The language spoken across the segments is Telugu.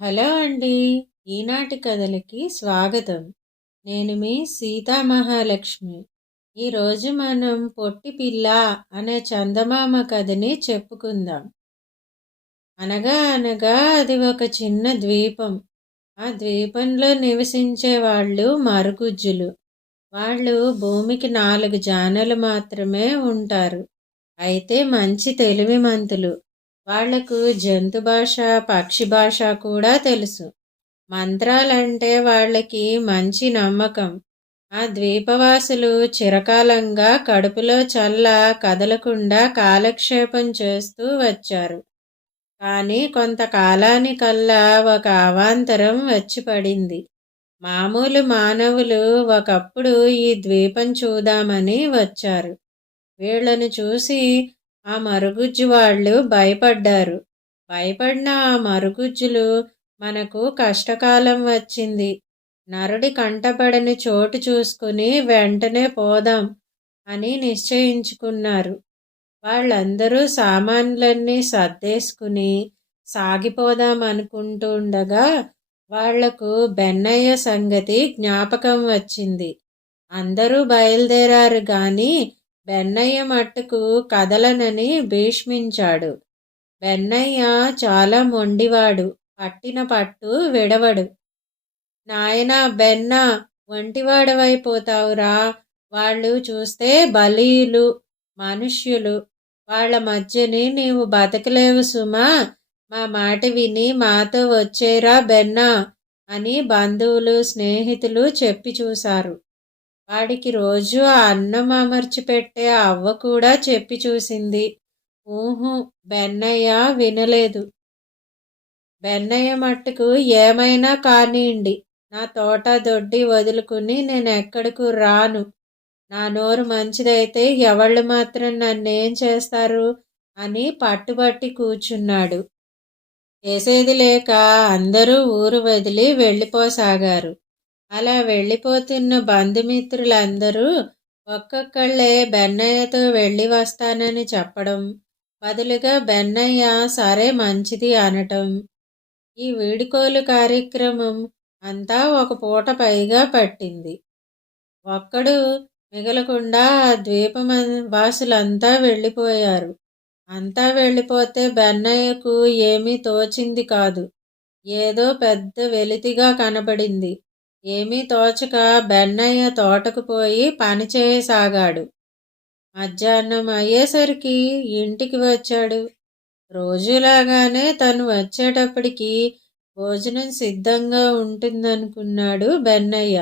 హలో అండి. ఈనాటి కథలకి స్వాగతం. నేను మీ సీతామహాలక్ష్మి. ఈరోజు మనం పొట్టి పిల్ల అనే చందమామ కథని చెప్పుకుందాం. అనగా అనగా అది ఒక చిన్న ద్వీపం. ఆ ద్వీపంలో నివసించే వాళ్ళు మరుగుజ్జులు. వాళ్ళు భూమికి 4 జానలు మాత్రమే ఉంటారు. అయితే మంచి తెలివిమంతులు. వాళ్లకు జంతు భాష, పక్షి భాష కూడా తెలుసు. మంత్రాలంటే వాళ్ళకి మంచి నమ్మకం. ఆ ద్వీపవాసులు చిరకాలంగా కడుపులో చల్ల కదలకుండా కాలక్షేపం చేస్తూ వచ్చారు. కానీ కొంతకాలానికల్లా ఒక అవాంతరం వచ్చి పడింది. మామూలు మానవులు ఒకప్పుడు ఈ ద్వీపం చూద్దామని వచ్చారు. వీళ్లను చూసి ఆ మరుగుజ్జు వాళ్ళు భయపడ్డారు. భయపడిన ఆ మరుగుజ్జులు మనకు కష్టకాలం వచ్చింది, నరుడి కంటపడని చోటు చూసుకుని వెంటనే పోదాం అని నిశ్చయించుకున్నారు. వాళ్ళందరూ సామాన్లన్నీ సర్దేసుకుని సాగిపోదాం అనుకుంటుండగా వాళ్లకు బెన్నయ్య సంగతి జ్ఞాపకం వచ్చింది. అందరూ బయలుదేరారు గాని బెన్నయ్య మట్టుకు కదలనని భీష్మించాడు. బెన్నయ్య చాలా మొండివాడు, పట్టిన పట్టు విడవడు. నాయనా బెన్నా, ఒంటివాడవైపోతావురా. వాళ్ళు చూస్తే బలీయులు, మనుష్యులు. వాళ్ళ మధ్యని నీవు బతకలేవు సుమా. మా మాట విని మాతో వచ్చేరా బెన్నా అని బంధువులు, స్నేహితులు చెప్పి చూశారు. వాడికి రోజు ఆ అన్నం అమర్చి పెట్టే అవ్వ కూడా చెప్పి చూసింది. ఊహు, బెన్నయ్య వినలేదు. బెన్నయ్య మట్టుకు ఏమైనా కానివ్వండి, నా తోట దొడ్డి వదులుకుని నేను ఎక్కడకు రాను. నా నోరు మంచిదైతే ఎవళ్ళు మాత్రం నన్నేం చేస్తారు అని పట్టుబట్టి కూర్చున్నాడు. చేసేది లేక అందరూ ఊరు వదిలి వెళ్ళిపోసాగారు. అలా వెళ్ళిపోతున్న బంధుమిత్రులందరూ ఒక్కొక్కళ్ళే బెన్నయ్యతో వెళ్ళి వస్తానని చెప్పడం, బదులుగా బెన్నయ్య సరే మంచిది అనటం. ఈ వీడుకోలు కార్యక్రమం అంతా ఒక పూట పైగా పట్టింది. ఒక్కడు మిగలకుండా ఆ ద్వీపం వాసులంతా వెళ్ళిపోయారు. అంతా వెళ్ళిపోతే బెన్నయ్యకు ఏమీ తోచింది కాదు. ఏదో పెద్ద వెలితిగా కనబడింది. ఏమీ తోచక బెన్నయ్య తోటకు పోయి పని చేయసాగాడు. మధ్యాహ్నం అయ్యేసరికి ఇంటికి వచ్చాడు. రోజులాగానే తను వచ్చేటప్పటికి భోజనం సిద్ధంగా ఉంటుందనుకున్నాడు బెన్నయ్య.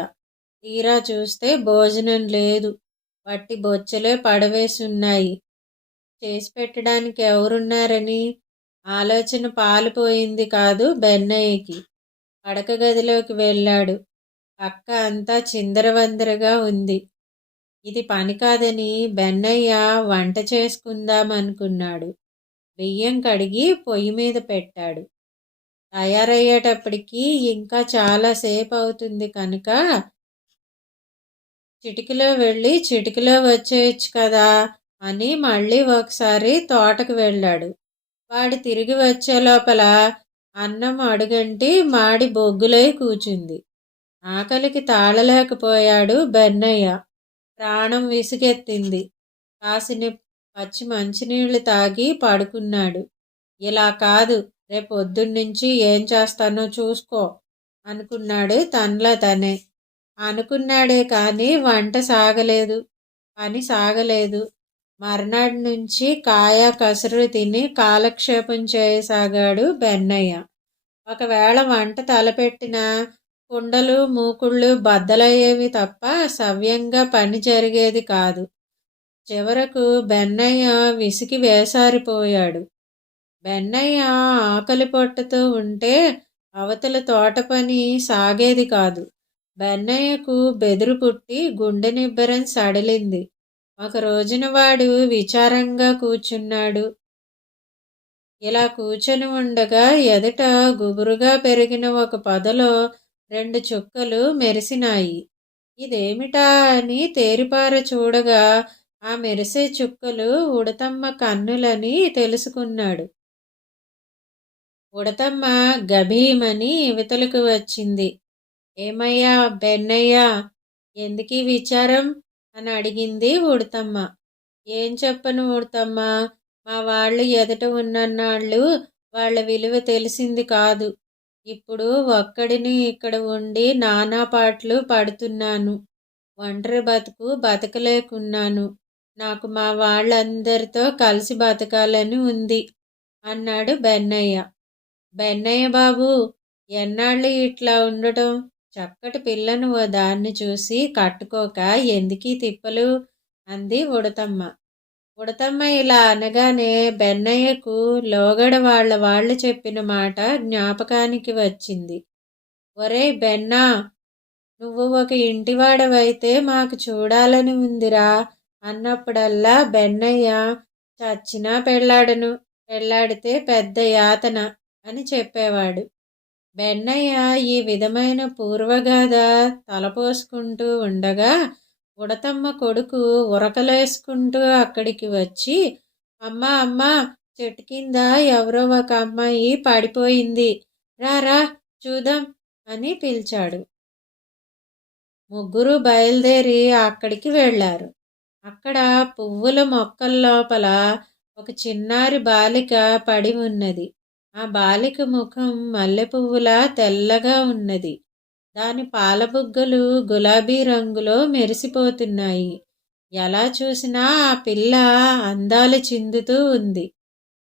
తీరా చూస్తే భోజనం లేదు. వట్టి బొచ్చలే పడవేసున్నాయి. చేసి పెట్టడానికి ఎవరున్నారని ఆలోచన పాలుపోయింది కాదు బెన్నయ్యకి. పడక గదిలోకి వెళ్ళాడు. పక్క అంతా చిందరవందరగా ఉంది. ఇది పని కాదని బెన్నయ్య వంట చేసుకుందామనుకున్నాడు. బియ్యం కడిగి పొయ్యి మీద పెట్టాడు. తయారయ్యేటప్పటికి ఇంకా చాలాసేపు అవుతుంది కనుక చిటికలో వెళ్ళి చిటికలో వచ్చేయచ్చు కదా అని మళ్ళీ ఒకసారి తోటకు వెళ్ళాడు. వాడు తిరిగి వచ్చే లోపల అన్నం అడుగంటి మాడి బొగ్గులై కూచుంది. ఆకలికి తాళలేకపోయాడు బెన్నయ్య. ప్రాణం విసుగెత్తింది. కాసిని పచ్చి మంచినీళ్లు తాగి పడుకున్నాడు. ఇలా కాదు, రేపొద్దున్నుంచి ఏం చేస్తానో చూసుకో అనుకున్నాడు తనలో తనే. అనుకున్నాడే కానీ వంట సాగలేదు, పని సాగలేదు. మర్నాడు నుంచి కాయ కసురు తిని కాలక్షేపం చేయసాగాడు బెన్నయ్య. ఒకవేళ వంట తలపెట్టినా కుండలు మూకుళ్ళు బద్దలయ్యేవి తప్ప సవ్యంగా పని జరిగేది కాదు. చివరకు బెన్నయ్య విసిగి వేసారిపోయాడు. బెన్నయ్య ఆకలి పొట్టతో ఉంటే అవతల తోట పని సాగేది కాదు. బెన్నయ్యకు బెదురు పుట్టి గుండె నిబ్బరం సడలింది. ఒక రోజున వాడు విచారంగా కూర్చున్నాడు. ఇలా కూర్చొని ఉండగా ఎదుట గుబురుగా పెరిగిన ఒక పొదలో 2 చుక్కలు మెరిసినాయి. ఇదేమిటా అని తేరిపార చూడగా ఆ మెరిసే చుక్కలు ఉడతమ్మ కన్నులని తెలుసుకున్నాడు. ఉడతమ్మ గభీమని ఇవతలకు వచ్చింది. ఏమయ్యా బెన్నయ్యా, ఎందుకీ విచారం అని అడిగింది ఉడతమ్మ. ఏం చెప్పను ఉడతమ్మ, మా వాళ్ళు ఎదుట ఉన్నన్నాళ్ళు వాళ్ళ విలువ తెలిసింది కాదు. ఇప్పుడు ఒక్కడిని ఇక్కడ ఉండి నానా పాటలు పడుతున్నాను. ఒంటరి బతుకు బతకలేకున్నాను. నాకు మా వాళ్ళందరితో కలిసి బతకాలని ఉంది అన్నాడు బెన్నయ్య. బెన్నయ్య బాబు, ఎన్నాళ్ళు ఇట్లా ఉండటం? చక్కటి పిల్లను ఓ దాన్ని చూసి కట్టుకోక ఎందుకీ తిప్పలు అంది ఉడతమ్మ. ఉడతమ్మ ఇలా అనగానే బెన్నయ్యకు లోగడ వాళ్ళు చెప్పిన మాట జ్ఞాపకానికి వచ్చింది. ఒరేయ్ బెన్నా, నువ్వు ఒక ఇంటివాడవైతే మాకు చూడాలని ఉందిరా అన్నప్పుడల్లా బెన్నయ్య చచ్చినా పెళ్ళాడను, పెళ్ళాడితే పెద్ద యాతన అని చెప్పేవాడు. బెన్నయ్య ఈ విధమైన పూర్వగాథ తలపోసుకుంటూ ఉండగా ఉడతమ్మ కొడుకు ఉరకలేసుకుంటూ అక్కడికి వచ్చి, అమ్మా అమ్మా, చెట్టు కింద ఎవరో ఒక అమ్మాయి పడిపోయింది, రా చూద్దాం అని పిలిచాడు. ముగ్గురు బయలుదేరి అక్కడికి వెళ్ళారు. అక్కడ పువ్వుల మొక్కల లోపల ఒక చిన్నారి బాలిక పడి ఉన్నది. ఆ బాలిక ముఖం మల్లెపువ్వులా తెల్లగా ఉన్నది. దాని పాలబుగ్గలు గులాబీ రంగులో మెరిసిపోతున్నాయి. ఎలా చూసినా ఆ పిల్ల అందాలు చిందుతూ ఉంది.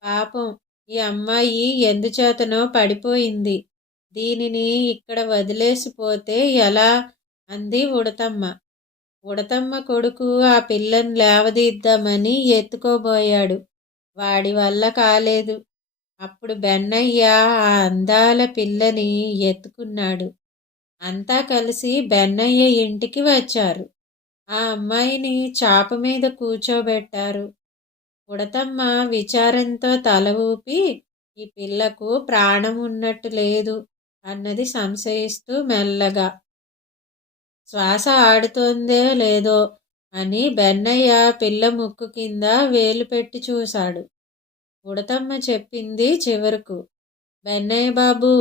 పాపం, ఈ అమ్మాయి ఎందుచేతనో పడిపోయింది. దీనిని ఇక్కడ వదిలేసిపోతే ఎలా అంది ఉడతమ్మ. ఉడతమ్మ కొడుకు ఆ పిల్లను లేవదీద్దామని ఎత్తుకోబోయాడు. వాడి వల్ల కాలేదు. అప్పుడు బెన్నయ్య ఆ అందాల పిల్లని ఎత్తుకున్నాడు. అంతా కలిసి బెన్నయ్య ఇంటికి వచ్చారు. ఆ అమ్మాయిని చాప మీద కూర్చోబెట్టారు. ఉడతమ్మ విచారంతో తల ఊపి, ఈ పిల్లకు ప్రాణం ఉన్నట్టు లేదు అన్నది సంశయిస్తూ మెల్లగా. శ్వాస ఆడుతోందో లేదో అని బెన్నయ్య పిల్ల ముక్కు కింద వేలు పెట్టి చూశాడు. ఉడతమ్మ చెప్పింది చివరకు, బెన్నయ్య బాబు,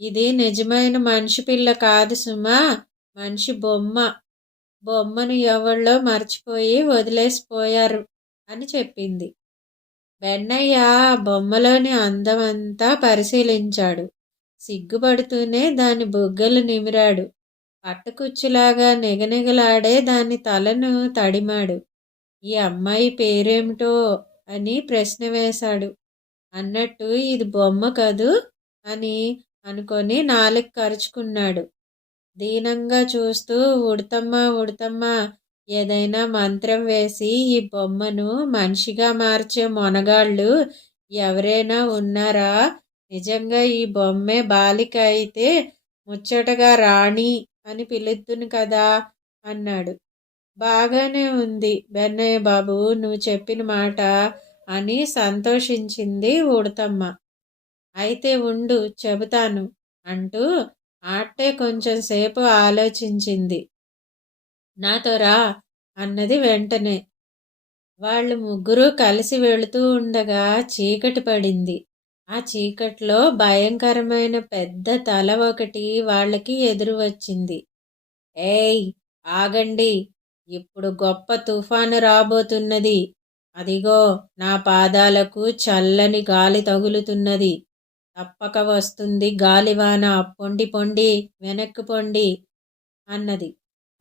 ఇది నిజమైన మనిషి పిల్ల కాదు సుమా, మనిషి బొమ్మ. బొమ్మను ఎవళ్ళో మర్చిపోయి వదిలేసిపోయారు అని చెప్పింది. బెన్నయ్య బొమ్మలోని అందమంతా పరిశీలించాడు. సిగ్గుపడుతూనే దాని బుగ్గలు నిమిరాడు. పట్టుకుచ్చులాగా నిగనిగలాడే దాని తలను తడిమాడు. ఈ అమ్మాయి పేరేమిటో అని ప్రశ్న వేశాడు. అన్నట్టు ఇది బొమ్మ కదూ అని అనుకొని నాలుక కరుచుకున్నాడు. దీనంగా చూస్తూ, ఉడతమ్మ ఉడతమ్మ, ఏదైనా మంత్రం వేసి ఈ బొమ్మను మనిషిగా మార్చే మొనగాళ్ళు ఎవరైనా ఉన్నారా? నిజంగా ఈ బొమ్మే బాలిక అయితే ముచ్చటగా రాణి అని పిలుద్దును కదా అన్నాడు. బాగానే ఉంది బెన్నయ్య బాబు, నువ్వు చెప్పిన మాట అని సంతోషించింది ఉడతమ్మ. అయితే ఉండు చెబుతాను అంటూ ఆట్టే కొంచెం సేపు ఆలోచించింది. నాతో రా అన్నది వెంటనే. వాళ్ళు ముగ్గురు కలిసి వెళుతూ ఉండగా చీకటి పడింది. ఆ చీకట్లో భయంకరమైన పెద్ద తల ఒకటి వాళ్ళకి ఎదురు వచ్చింది. ఏయ్ ఆగండి, ఇప్పుడు గొప్ప తుఫాను రాబోతున్నది. అదిగో నా పాదాలకు చల్లని గాలి తగులుతున్నది. తప్పక వస్తుంది గాలివాన, పొండి పొండి వెనక్కి పొండి అన్నది.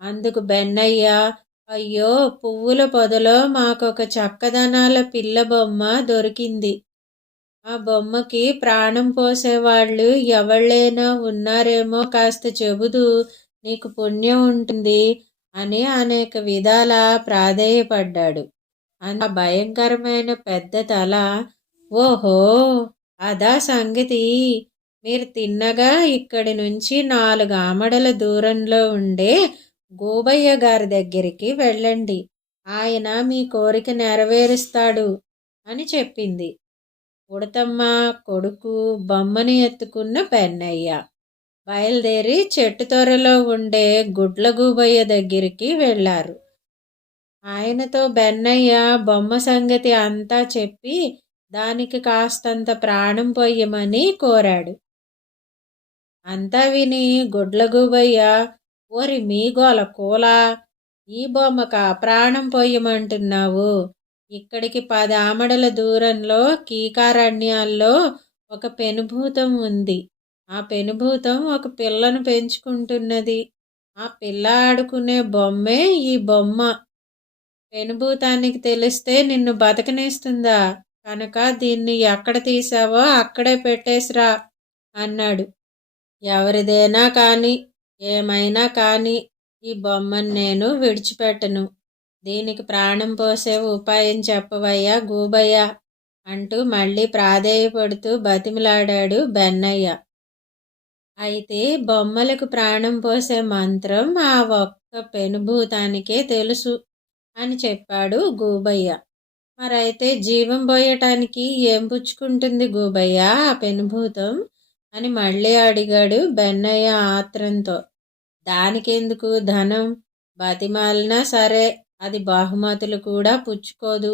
అందుకు బెన్నయ్య, అయ్యో, పువ్వుల పొదలో మాకొక చక్కదనాల పిల్ల బొమ్మ దొరికింది. ఆ బొమ్మకి ప్రాణం పోసేవాళ్ళు ఎవళ్ళైనా ఉన్నారేమో, కాస్త చెబుదు నీకు పుణ్యం ఉంటుంది అని అనేక విధాల ప్రాధేయపడ్డాడు. ఆ భయంకరమైన పెద్ద తల, ఓహో అదా సంగతి, మీరు తిన్నగా ఇక్కడి నుంచి 4 ఆమడల దూరంలో ఉండే గోబయ్య గారి దగ్గరికి వెళ్ళండి, ఆయన మీ కోరిక నెరవేరుస్తాడు అని చెప్పింది. ఉడతమ్మ కొడుకు బొమ్మని ఎత్తుకున్న బెన్నయ్య బయలుదేరి చెట్టు తొర్రలో ఉండే గుడ్ల గూబయ్య దగ్గరికి వెళ్ళారు. ఆయనతో బెన్నయ్య బొమ్మ సంగతి అంతా చెప్పి దానికి కాస్తంత ప్రాణం పొయ్యమని కోరాడు. అంతా విని గుడ్లగూబయ్య, ఓరి మీ గోల కూలా, ఈ బొమ్మకా ప్రాణం పొయ్యమంటున్నావు? ఇక్కడికి 10 ఆమడల దూరంలో కీకారణ్యాల్లో ఒక పెనుభూతం ఉంది. ఆ పెనుభూతం ఒక పిల్లను పెంచుకుంటున్నది. ఆ పిల్ల ఆడుకునే బొమ్మే ఈ బొమ్మ. పెనుభూతానికి తెలిస్తే నిన్ను బతకనిస్తుందా? కనుక దీన్ని ఎక్కడ తీసావో అక్కడే పెట్టేసిరా అన్నాడు. ఎవరిదేనా కాని, ఏమైనా కాని, ఈ బొమ్మను నేను విడిచిపెట్టను. దీనికి ప్రాణం పోసే ఉపాయం చెప్పవయ్యా గూబయ్య అంటూ మళ్ళీ ప్రాధేయపడుతూ బతిమిలాడాడు బెన్నయ్య. అయితే బొమ్మలకు ప్రాణం పోసే మంత్రం ఆ ఒక్క పెనుభూతానికే తెలుసు అని చెప్పాడు గూబయ్య. మరైతే జీవం పోయటానికి ఏం పుచ్చుకుంటుంది గూబయ్య ఆ పెనుభూతం అని మళ్ళీ అడిగాడు బెన్నయ్య ఆత్రంతో. దానికెందుకు ధనం? బతిమాలినా సరే అది బహుమతులు కూడా పుచ్చుకోదు.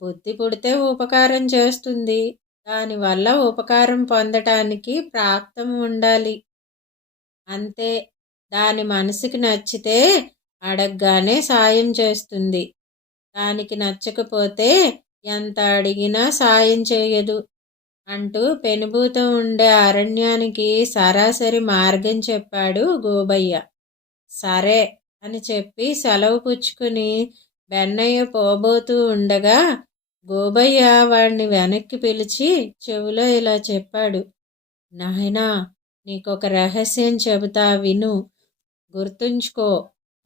బుద్ధి పుడితే ఉపకారం చేస్తుంది. దానివల్ల ఉపకారం పొందటానికి ప్రాప్తం ఉండాలి. అంతే. దాని మనసుకి నచ్చితే అడగ్గానే సాయం చేస్తుంది. దానికి నచ్చకపోతే ఎంత అడిగినా సాయం చేయదు అంటూ పెనుభూతం ఉండే అరణ్యానికి సరాసరి మార్గం చెప్పాడు గోబయ్య. సరే అని చెప్పి సెలవు పుచ్చుకుని బెన్నయ్య పోబోతూ ఉండగా గోబయ్య వాడిని వెనక్కి పిలిచి చెవిలో ఇలా చెప్పాడు. నాయనా, నీకొక రహస్యం చెబుతా విను. గుర్తుంచుకో,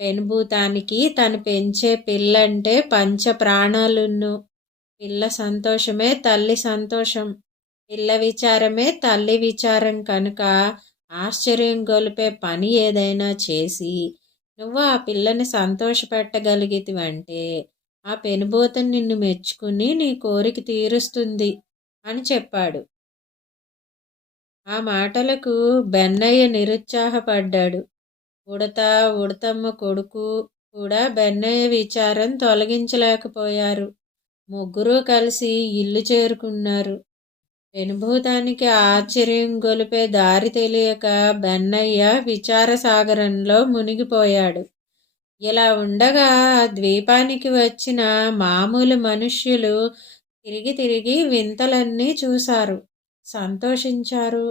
పెనుభూతానికి తను పెంచే పిల్లంటే పంచ ప్రాణాలున్ను. పిల్ల సంతోషమే తల్లి సంతోషం. పిల్ల విచారమే తల్లి విచారం. కనుక ఆశ్చర్యం గొలిపే పని ఏదైనా చేసి నువ్వు ఆ పిల్లని సంతోషపెట్టగలిగితివంటే ఆ పెనుభూతం నిన్ను మెచ్చుకుని నీ కోరిక తీరుస్తుంది అని చెప్పాడు. ఆ మాటలకు బెన్నయ్య నిరుత్సాహపడ్డాడు. ఉడతమ్మ కొడుకు కూడా బెన్నయ్య విచారం తొలగించలేకపోయారు. ముగ్గురూ కలిసి ఇల్లు చేరుకున్నారు. పెనుభూతానికి ఆశ్చర్యం గొలిపే దారి తెలియక బెన్నయ్య విచారసాగరంలో మునిగిపోయాడు. ఇలా ఉండగా ఆ ద్వీపానికి వచ్చిన మామూలు మనుష్యులు తిరిగి తిరిగి వింతలన్నీ చూశారు, సంతోషించారు.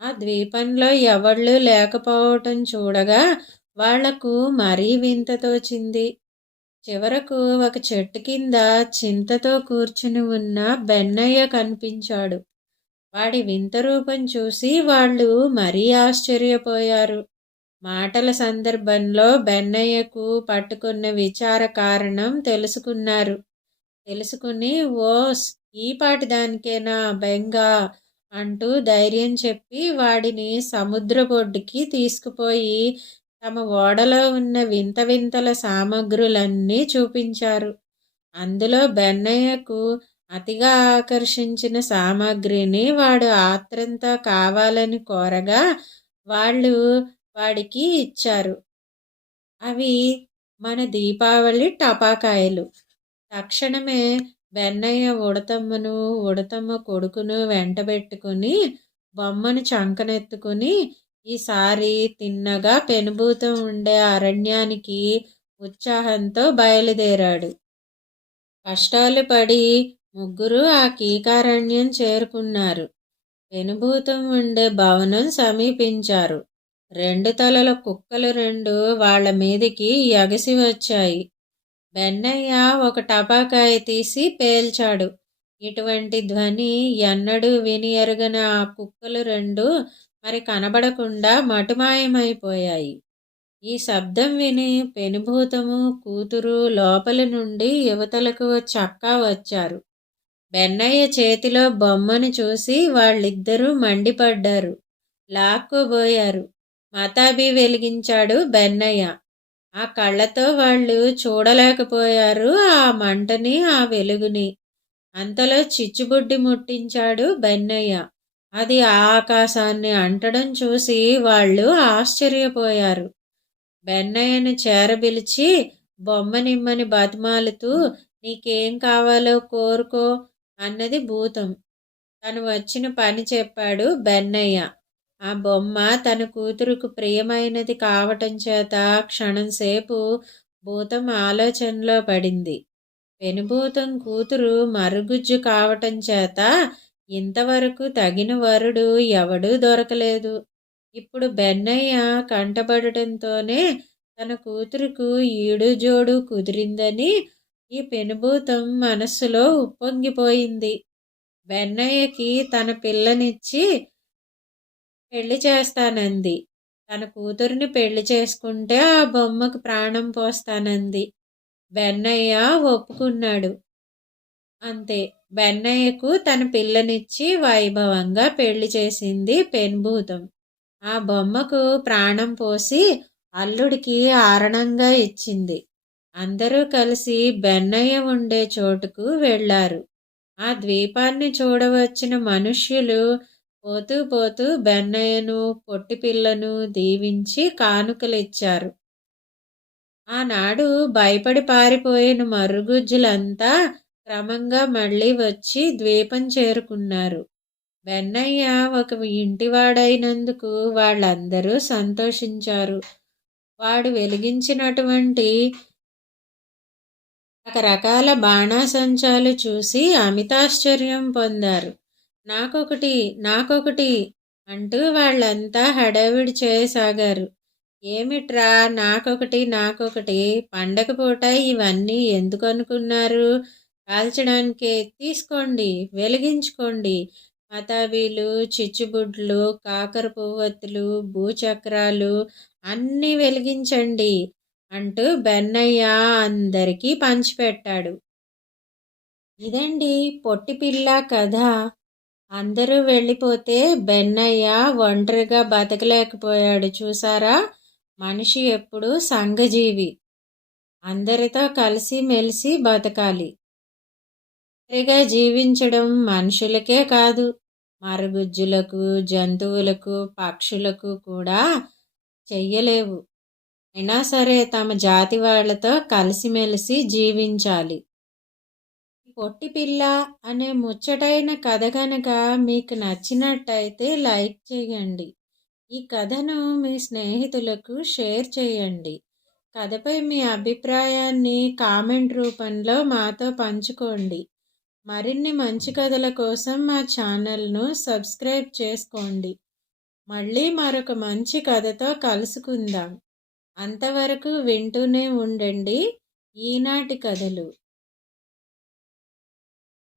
ఆ ద్వీపంలో ఎవళ్ళు లేకపోవటం చూడగా వాళ్లకు మరీ వింత తోచింది. చివరకు ఒక చెట్టు కింద చింతతో కూర్చుని ఉన్న బెన్నయ్య కనిపించాడు. వాడి వింత రూపం చూసి వాళ్ళు మరీ ఆశ్చర్యపోయారు. మాటల సందర్భంలో బెన్నయ్యకు పట్టుకున్న విచార కారణం తెలుసుకుని ఓస్ ఈ పాటి దానికేనా బెంగ అంటూ ధైర్యం చెప్పి వాడిని సముద్రబొడ్డుకి తీసుకుపోయి తమ ఓడలో ఉన్న వింత వింతల సామగ్రులన్నీ చూపించారు. అందులో బెన్నయ్యకు అతిగా ఆకర్షించిన సామాగ్రిని వాడు ఆత్రంతో కావాలని కోరగా వాళ్ళు వాడికి ఇచ్చారు. అవి మన దీపావళి టపాకాయలు. తక్షణమే బెన్నయ్య ఉడతమ్మ కొడుకును వెంటబెట్టుకుని బొమ్మను చంకనెత్తుకుని ఈసారి తిన్నగా పెనుభూతం ఉండే అరణ్యానికి ఉత్సాహంతో బయలుదేరాడు. కష్టాలు పడి ముగ్గురు ఆ కీకారణ్యం చేరుకున్నారు. పెనుభూతం ఉండే భవనం సమీపించారు. 2 తలల కుక్కలు 2 వాళ్ల మీదికి ఎగసి వచ్చాయి. బెన్నయ్య ఒక టపాకాయ తీసి పేల్చాడు. ఇటువంటి ధ్వని ఎన్నడూ విని ఎరుగని ఆ కుక్కలు 2 మరి కనబడకుండా మటుమాయమైపోయాయి. ఈ శబ్దం విని పెనుభూతము కూతురు లోపల నుండి యువతలకు చక్కా వచ్చారు. బెన్నయ్య చేతిలో బొమ్మను చూసి వాళ్ళిద్దరూ మండిపడ్డారు, లాక్కోబోయారు. మతాబీ వెలిగించాడు బెన్నయ్య. ఆ కళ్ళతో వాళ్ళు చూడలేకపోయారు ఆ మంటని, ఆ వెలుగుని. అంతలో చిచ్చుబుడ్డి ముట్టించాడు బెన్నయ్య. అది ఆకాశాన్ని అంటడం చూసి వాళ్ళు ఆశ్చర్యపోయారు. బెన్నయ్యను చేరబిలిచి బొమ్మనిమ్మని బతిమాలుతూ నీకేం కావాలో కోరుకో, అన్నది భూతం. తను వచ్చిన పని చెప్పాడు బెన్నయ్య. ఆ బొమ్మ తన కూతురుకు ప్రియమైనది కావటం చేత క్షణంసేపు భూతం ఆలోచనలో పడింది. పెనుభూతం కూతురు మరుగుజ్జు కావటం చేత ఇంతవరకు తగిన వరుడు ఎవడూ దొరకలేదు. ఇప్పుడు బెన్నయ్య కంటబడటంతోనే తన కూతురుకు ఈడు జోడు కుదిరిందని ఈ పెనుభూతం మనస్సులో ఉప్పొంగిపోయింది. బెన్నయ్యకి తన పిల్లనిచ్చి పెళ్లి చేస్తానంది. తన కూతురిని పెళ్లి చేసుకుంటే ఆ బొమ్మకు ప్రాణం పోస్తానంది. బెన్నయ్య ఒప్పుకున్నాడు. అంతే. బెన్నయ్యకు తన పిల్లనిచ్చి వైభవంగా పెళ్లి చేసింది పెనుభూతం. ఆ బొమ్మకు ప్రాణం పోసి అల్లుడికి ఆరణంగా ఇచ్చింది. అందరూ కలిసి బెన్నయ్య ఉండే చోటుకు వెళ్లారు. ఆ ద్వీపాన్ని చూడవచ్చిన మనుష్యులు పోతూ పోతూ బెన్నయ్యను పొట్టి పిల్లను దీవించి కానుకలిచ్చారు. ఆనాడు భయపడి పారిపోయిన మరుగుజ్జులంతా క్రమంగా మళ్ళీ వచ్చి ద్వీపం చేరుకున్నారు. బెన్నయ్య ఒక ఇంటివాడైనందుకు వాళ్ళందరూ సంతోషించారు. వాడు వెలిగించినటువంటి రకరకాల బాణాసంచాలు చూసి అమితాశ్చర్యం పొందారు. నాకొకటి, నాకొకటి అంటూ వాళ్ళంతా హడావిడి చేయసాగారు. ఏమిట్రా నాకొకటి, నాకొకటి? పండగ పూట ఇవన్నీ ఎందుకు అనుకున్నారు? కాల్చడానికే. తీసుకోండి, వెలిగించుకోండి. మతాబీలు, చిచ్చుబుడ్లు, కాకర పువ్వొత్తులు, భూచక్రాలు అన్నీ వెలిగించండి అంటూ బెన్నయ్య అందరికీ పంచిపెట్టాడు. ఇదండి పొట్టిపిల్ల కథ. అందరూ వెళ్ళిపోతే బెన్నయ్య ఒంటరిగా బతకలేకపోయాడు. చూసారా? మనిషి ఎప్పుడు సంఘజీవి. అందరితో కలిసి మెలిసి బతకాలి. ఒంటరిగా జీవించడం మనుషులకే కాదు, మరుగుజ్జులకు, జంతువులకు, పక్షులకు కూడా చెయ్యలేవు. అయినా సరే తమ జాతి వాళ్లతో కలిసిమెలిసి జీవించాలి. పొట్టి పిల్ల అనే ముచ్చటైన కథ గనక మీకు నచ్చినట్టయితే లైక్ చేయండి. ఈ కథను మీ స్నేహితులకు షేర్ చేయండి. కథపై మీ అభిప్రాయాన్ని కామెంట్ రూపంలో మాతో పంచుకోండి. మరిన్ని మంచి కథల కోసం మా ఛానల్ను సబ్స్క్రైబ్ చేసుకోండి. మళ్ళీ మరొక మంచి కథతో కలుసుకుందాం. అంతవరకు వింటూనే ఉండండి ఈనాటి కథలు.